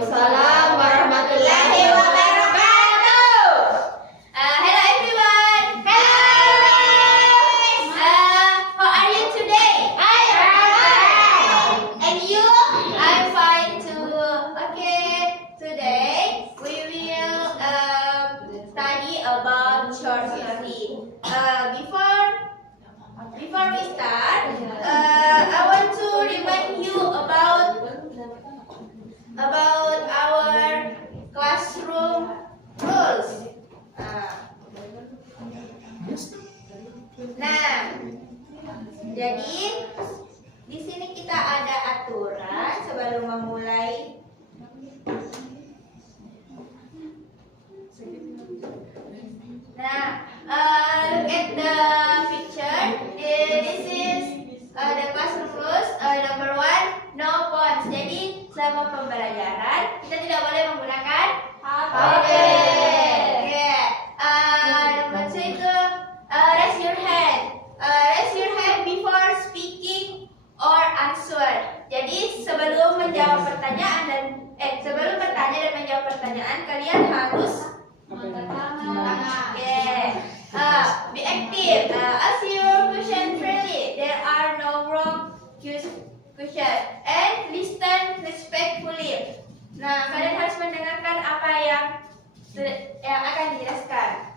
Waalaikumsalam warahmatullahi wabarakatuh. Hello everyone. Hello. How are you today? I'm fine. And you? I'm fine too. Okay. Today we will study about short story. Before we start, I want to remind you about our classroom rules. Nah, jadi di sini kita ada aturan sebelum memulai. Nah, look at the picture. This is the classroom rules. Number 1, no phones. Jadi selama pembelajaran kita tidak boleh menggunakan HP. Number 2 itu raise your hand. Raise your hand before speaking or answer. Jadi sebelum menjawab pertanyaan dan sebelum bertanya dan menjawab pertanyaan kalian harus angkat tangan. Be active. Ask your question freely. There are no wrong question. And listen respectfully. Nah, kalian harus mendengarkan apa yang akan dijelaskan.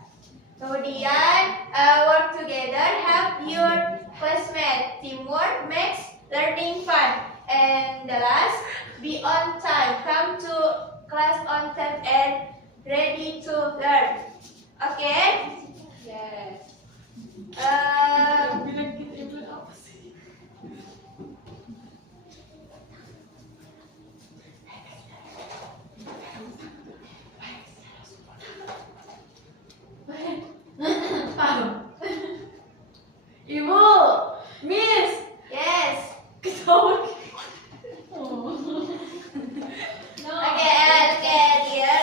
Kemudian, work together, help your classmates. Teamwork makes learning fun. And the last, be on time. Come to class on time and ready to learn. Okay? Yes. Ibu, Miss. Yes. Ketawa. Okay, dear.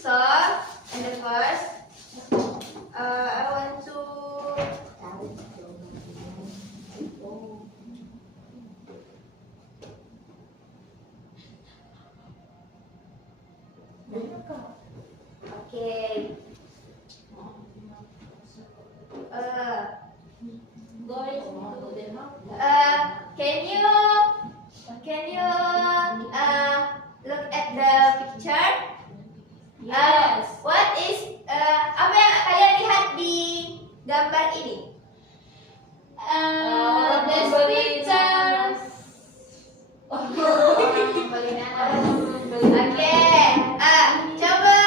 So, in the first, I want to okay. Can you look at the picture? Yes. What is apa yang kalian lihat di gambar ini? This picture. Oke. Coba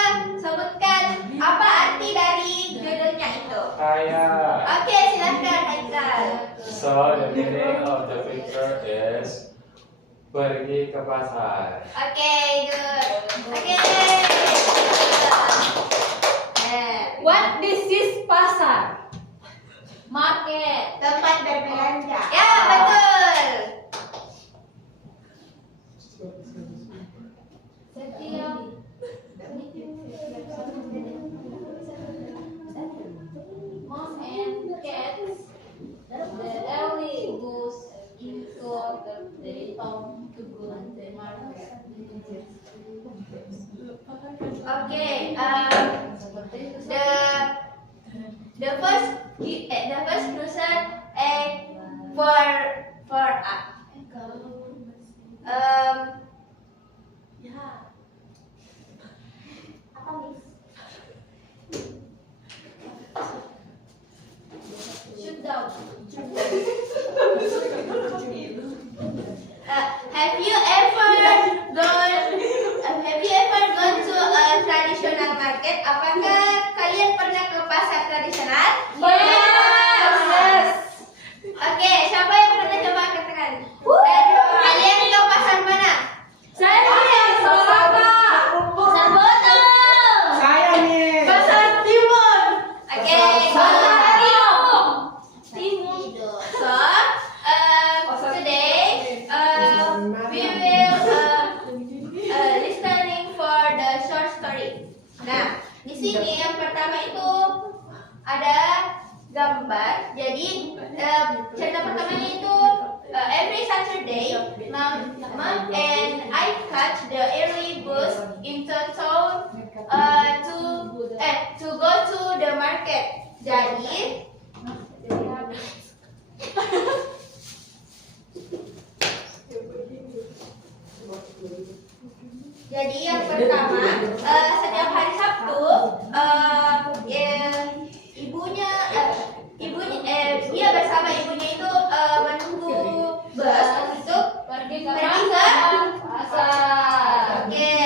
sebutkan apa arti dari judulnya itu. Oke, silakan Haikal. So the meaning of the picture is pergi ke pasar. Oke, good. Oke. What this is pasar? Market. Tempat berbelanja. Ya, betul. Mom and cats. The early goes into the town to go to the market. Okay. The first question for us. Shoot down. Have you ever gone to a traditional market? Apakah kalian pernah ke pasar tradisional? Yes. Oke, siapa yang pernah coba angkat tangan? Dan kalian ke pasar mana? Saya Soraka. Pasar Botol. Saya nih. Pasar Timur. Oke, so today we will listening for the short story. Nah, di sini yang pertama itu ada gambar. Jadi cerita pertamanya itu every Saturday Mom and I catch the early bus into town to go to the market. Jadi yang pertama, setiap hari Sabtu, dia bersama ibunya itu menunggu bus untuk pergi ke pasar. Oke.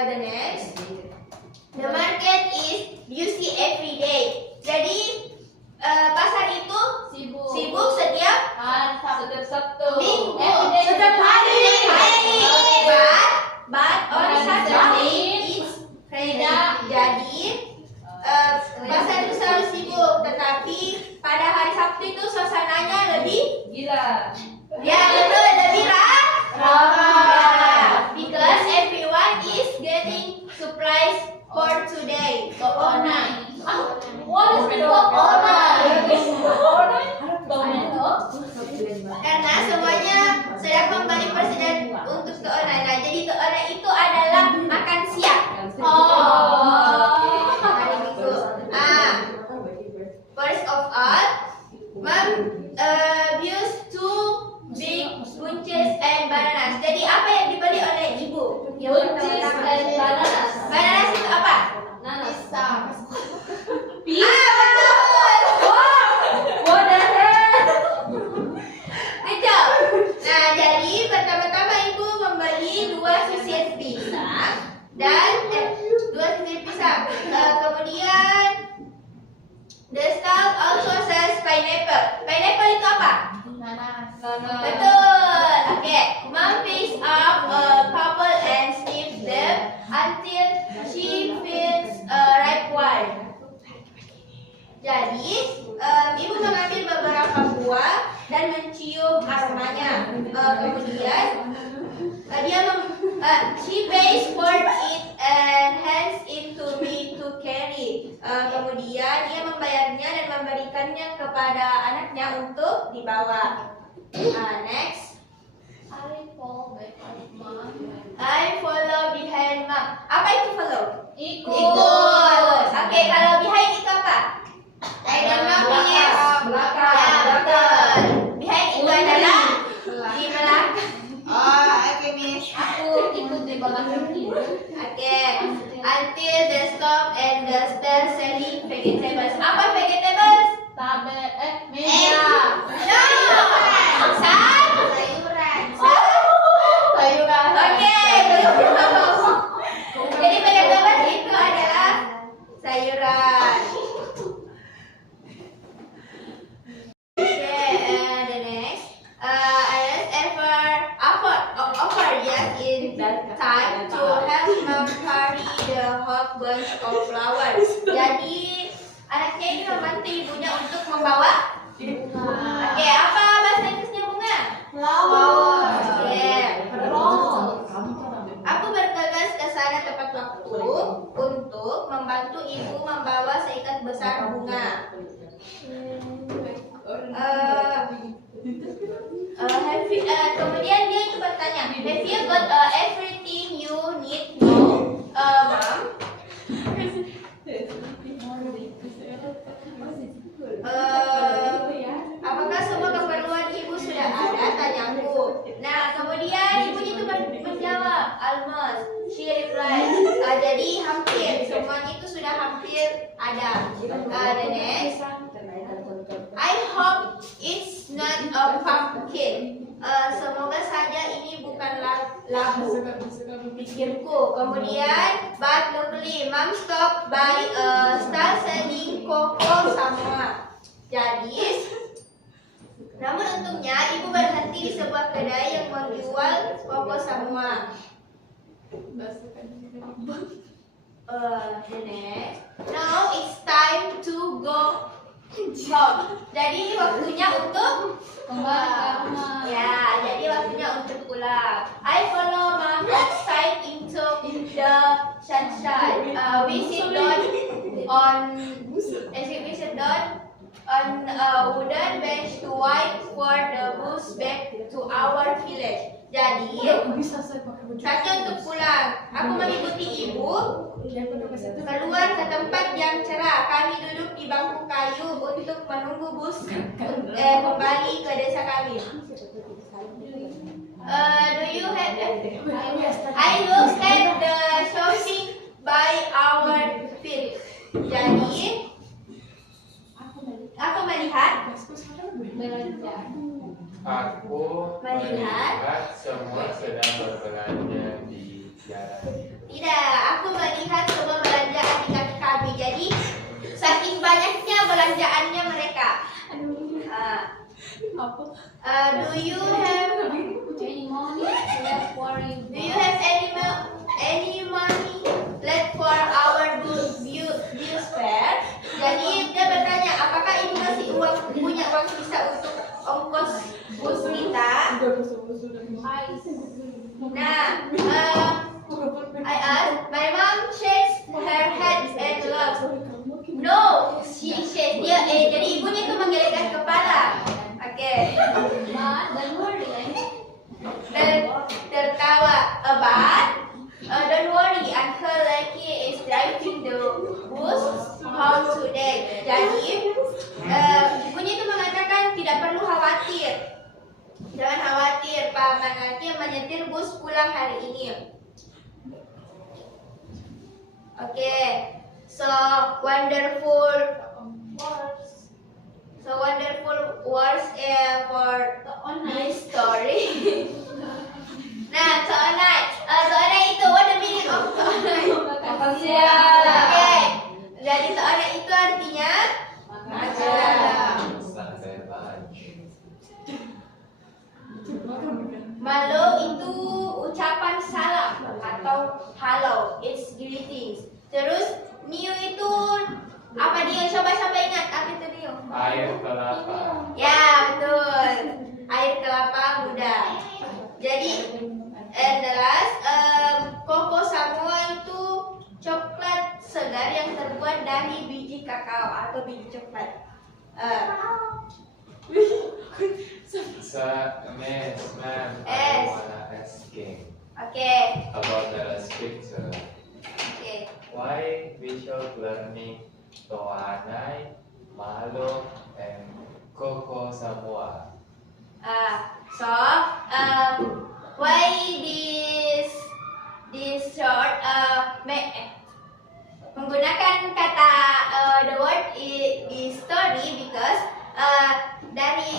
The next, the market is busy every day. Jadi pasar itu sibuk setiap Sabtu. Minggu. Setiap hari. But on Saturday it's Friday. Jadi pasar itu selalu sibuk, tetapi pada hari Sabtu itu suasananya lebih Gila. ya betul, lebih Ramai. because everyone is getting supplies for today. What is Karena semuanya sedang membeli persediaan untuk online. Nah, jadi online itu adalah makan siang. Hari Minggu. First of all, Mom used two big bunches and bananas. Jadi apa yang dibeli oleh ibu? Bunches and bananas. Bananas itu apa? Pisang. Betul. What the hell? Good job. Nah, jadi pertama-tama ibu membeli dua sisir pisang dan kemudian the stall also says pineapple. Pineapple itu apa? Betul. Oke. Mom picks up a couple and sniffs them until she feels ripe one. Jadi, ibu mengambil beberapa buah dan mencium aromanya. Kemudian, she pays for it and hands it to me to carry. Kemudian, dia membayarnya dan memberikannya kepada anaknya untuk dibawa. Next, I follow behind mom. Apa itu follow? Ikut. Oke, kalau behind itu apa? Behind mom is belakang. Ya, betul. Behind itu adalah di belakang. Aku ikut di belakang ibu. Oke. Until the stop and the start selling vegetables. Apa vegetables? Meja. No. Sayuran. Oke, belum. Jadi vegetables itu adalah sayuran. The next, unless offer yes in time to help mom carry the whole bunch of flowers. Jadi anaknya ini membantu ibunya untuk membawa. Oke, apa bahasa Inggrisnya bunga? Oke. Aku bergegas ke sana tepat waktu untuk membantu ibu membawa seikat besar bunga. Kemudian dia itu bertanya, have you got everything you need now, mom? Apakah semua keperluan ibu sudah ada? Tanyaku. Nah, kemudian ibunya itu menjawab, almost. She replied, jadi hampir. Semuanya itu sudah hampir ada. The next, I hope it's not a pumpkin. Semoga saja ini bukan labu. Pikirku. Kemudian, but luckily, mom stopped by a stall selling koko semua. Jadi, namun untungnya ibu berhenti di sebuah kedai yang menjual koko semua. The next, now it's time to go home. Jadi waktunya untuk Kembali. ya, jadi waktunya untuk pulang. I follow mom outside into the sunshine. We sit down on a wooden bench to wait for the bus back to our village. Jadi, kaki untuk pulang. Aku mengikuti ibu keluar ke tempat yang cerah. Kami duduk di bangku kayu untuk menunggu bus kembali ke desa kami. Do you have? I looked at the shopping by our feet. Jadi, aku melihat Aku melihat semua sedang berbelanja di jalan. tidak, aku melihat semua belanjaan di kaki kami. Jadi, saking banyaknya belanjaannya mereka. Do you have any money left for you? Do you have any money left for our bill fare? Jadi dia bertanya, apakah ibu masih punya uang sisa untuk ongkos bus kita? Nah, I asked. My mom shakes her head and laughs. No, she shakes. Jadi ibunya itu menggelengkan kepala. Oke. Don't worry. Tertawa. Don't worry, Uncle Lucky is driving the bus home today. Jadi, ibunya itu mengatakan tidak perlu khawatir. Jangan khawatir, Paman Lucky menyetir bus pulang hari ini. Oke, so wonderful words for this story. Nah, soalnya itu, what the meaning of soalnya? Oke, jadi soalnya itu artinya Malo itu ucapan salam atau halo, it's greetings. Terus new itu apa dia? Coba ingat apa itu new? Air kelapa. Ya betul, air kelapa muda. Jadi and the last, Coco Samoa itu coklat segar yang terbuat dari biji kakao atau biji coklat. Miss, ma'am, I wanna asking about the picture. Okay. Why visual learning Toanai, Malo, and Coco Samoa? Why this short menggunakan kata the word is story because dari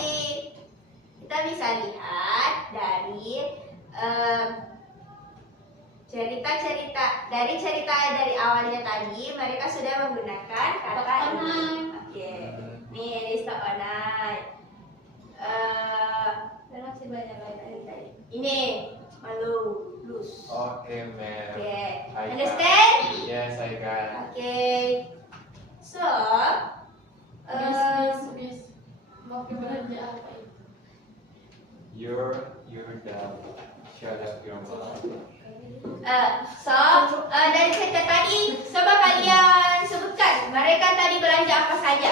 kita bisa lihat dari cerita dari awalnya tadi mereka sudah menggunakan kata ini. Oke. Nih this Toanai. Ini malu lus. Okay, ma'am. Okay. I got- Understand? Yes, I got. Okay. So, Mau ke belanja apa itu? You're dumb. Shut up your mouth. dari cerita tadi, coba kalian sebutkan mereka tadi belanja apa saja?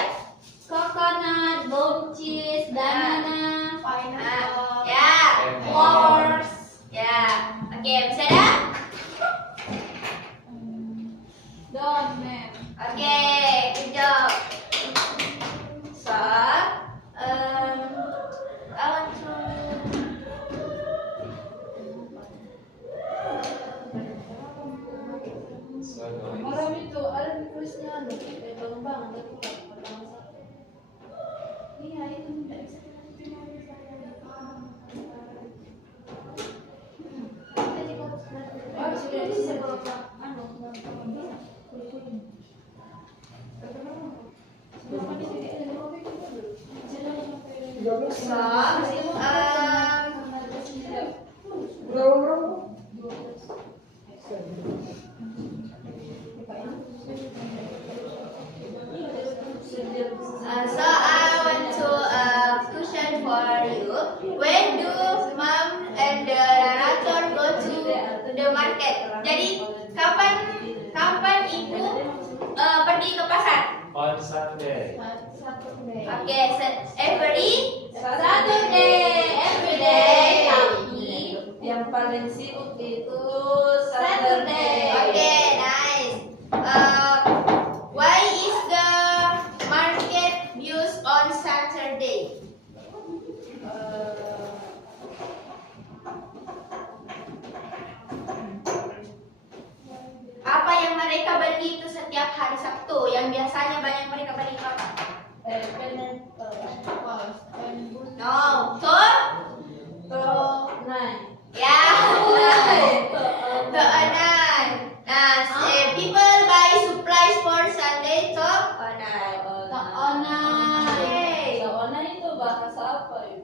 Coconut, bone cheese, banana, pineapple, Ya, flowers. ya. Oke, bisa dah? Don't, ma'am. Oke, good job. So, I want to So noisy. Orang itu ada tulisnya ada kayak bang tapi pertama satu. Iya itu tidak bisa So I want to question for you. When do mom and the narrator go to the market? Jadi kapan ibu pergi ke pasar? On Sunday. Oke, sibuk itu Saturday. Okay, nice. Why is the market used on Saturday? Apa yang mereka beli itu setiap hari Sabtu? Yang biasanya banyak mereka beli apa? No. So? Ya. Keanan. Nah, people buy supplies for Sunday to keanan. Okay. Keanan itu bahasa apa ya?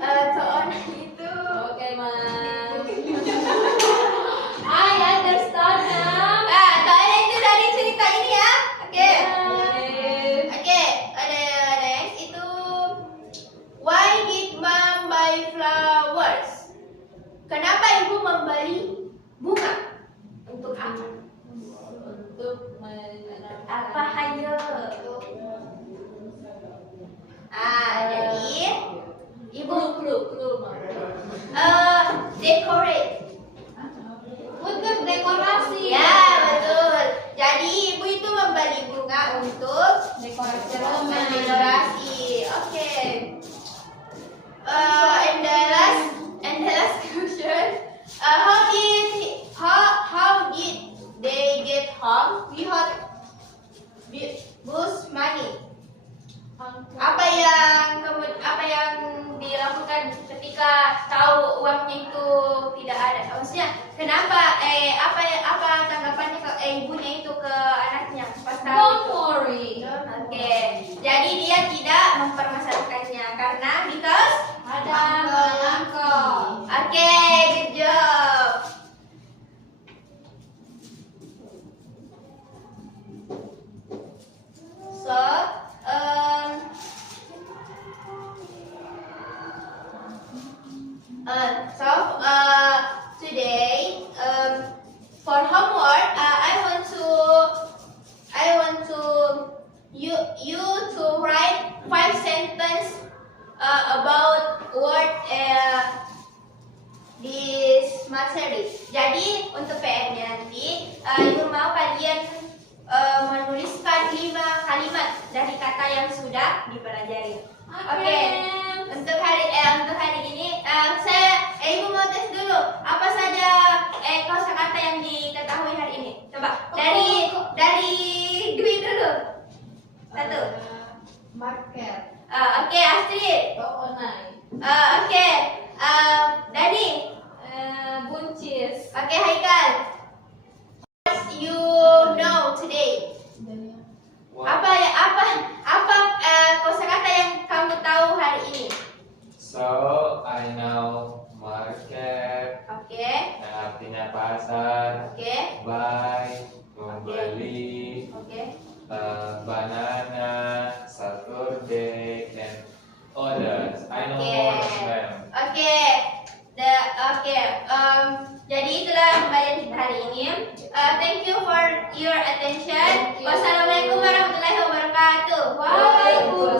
Keanan itu. Oke, Mas. I understand now. Keanan itu dari cerita ini ya. Oke. Okay. Oke, ada next itu why did mom buy flowers? Kenapa ibu membeli bunga? Untuk apa? Untuk menanam. Apa hayo? Jadi ibu Clue, decorate. untuk dekorasi. Ya, betul. Jadi ibu itu membeli bunga untuk Dekorasi mendekorasi. Oke. And the last question. How did they get home without boost money? Apa yang dilakukan ketika tahu uangnya itu tidak ada? Maksudnya kenapa apa tanggapannya ke ibunya itu ke anaknya pas tahu Don't itu? worry. Oke, jadi dia tidak mempermasalahkannya karena because Ada uncle. Oke, good job. So, today, for homework, I want you to write 5 sentences about word this materi. Jadi untuk PR-nya nanti, ibu mau kalian menuliskan 5 kalimat dari kata yang sudah dipelajari. Oke. Untuk hari ini, ibu mau tes dulu apa saja kosakata yang diketahui hari ini. Coba dari Dwi dulu. 1. Market. Oke, Astrid. Keanan. Oke, Dani. Buncis. Oke, Haikal. What you know today? Apa kosakata yang kamu tahu hari ini? So, I know market, Oke, yang artinya pasar, oke, buy, membeli, oke. banana, Saturday, and others. I know Okay. all of them. Oke, jadi itulah pembelajaran kita hari ini. Thank you for your attention. Wassalamualaikum warahmatullahi wabarakatuh. Waalaikumsalam.